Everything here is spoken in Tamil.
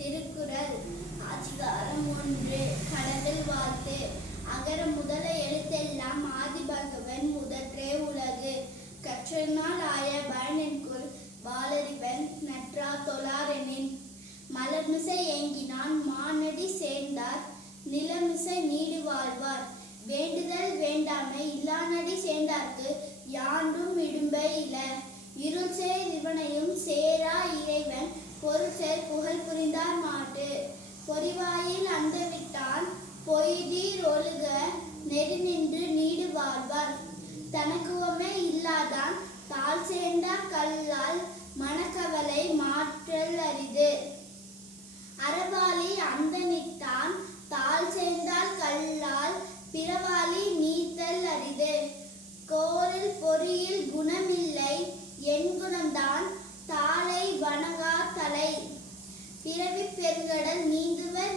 திருக்குறள் அதிகாரம் 1 கடவுள் வாழ்த்து. அகர முதல எழுத்தெல்லாம் ஆதிபகவன் முதற்றே உலகு. கற்றனால் ஆய பயனென்கொல் வாளறிவன் நற்றா தொழாரெனின். மலர்மிசை ஏங்கினான் மானடி சேர்ந்தார் நிலமிசை நீடு வாழ்வார். வேண்டுதல் வேண்டாமை இல்லானடி சேர்ந்தார்க்கு யாண்டும் இடும்பை இல. இருள் சேர் இவனையும் சேரா இறைவன் பொருள் சேர் புகழ் புரிந்தார் மாட்டு. பொறிவாயில் அந்த விட்டான் பொய்தீர் ஒழுக நெறி நின்று நீடு வாழ்வார். தனக்குவமே இல்லாதான் தாழ் சேர்ந்தார் கல்லால் மனக்கவலை மாற்றல் அரிது. அறவாளி அந்த நிட்டான் தாழ் சேர்ந்தால் கல்லால் பிறவாளி நீத்தல் அரிது. கோரில் பொறியில் குணமில்லை என் குணம்தான் தாளை வணங்கா தலை. பிறவி பெருங்கடல் நீந்துவர்